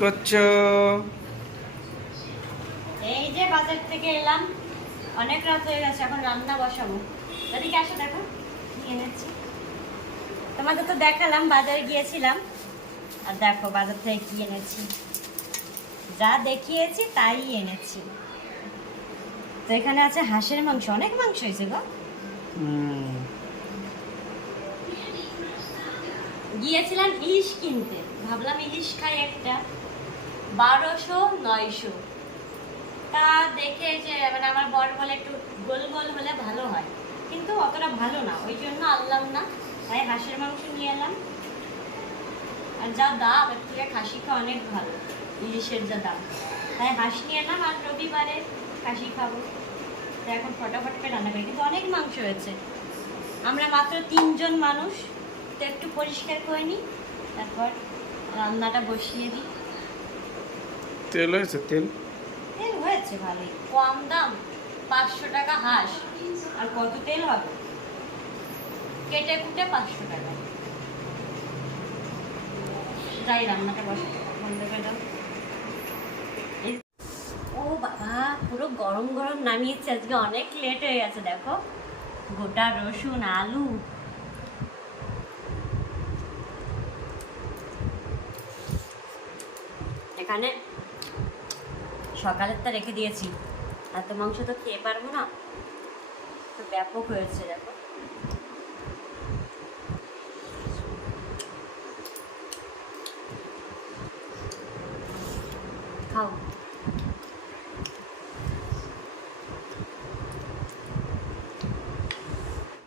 করছো? এই যে বাজার থেকে এলাম, অনেক রাত হয়ে গেছে, এখন রান্না বসাবো। এদিকে আসো, দেখো কি এনেছি। তোমাদের তো দেখালাম বাজারে গিয়েছিলাম, আর দেখো বাজার থেকে কি এনেছি। যা দেখিয়েছি তাই এনেছি। তো এখানে আছে হাঁসের মাংস, অনেক মাংস হয়েছে গো। গিয়েছিলাম ইলিশ কিনতে, ভাবলাম ইলিশ খাই একটা, 1200-900। তা দেখে যে মানে আমার বর বলে একটু গোল গোল হলে ভালো হয়, কিন্তু অতটা ভালো না, ওই জন্য আনলাম না। তাই হাঁসের মাংস নিয়ে এলাম। আর যা দাম, এর থেকে খাসি খাওয়া অনেক ভালো, ইলিশের যা দাম। তাই হাঁস নিয়ে এলাম, আর রবিবারে খাসি খাবো। তো এখন ফটাফট করে রান্না করি, কিন্তু অনেক মাংস হয়েছে। আমরা মাত্র 3 জন মানুষ, তো একটু পরিষ্কার করে নিই, তারপর রান্নাটা বসিয়ে দিই। তেল হয়েছে? তেল তেল হয়েছে ভালোই, কম দাম, 500 টাকা হাঁস, আর কত তেল হবে, কেটে কুটে 500 টাকা। যাই রান্নাটা বসে বন্ধ করে দাও। ও বাবা, পুরো গরম গরম নামিয়েছে, আজকে অনেক লেট হয়ে গেছে। দেখো গোটা রসুন, আলু, এখানে সকালেরটা রেখে দিয়েছি। এত মাংস তো খেয়ে পারবো না, তো ব্যাপক হয়েছে। দেখো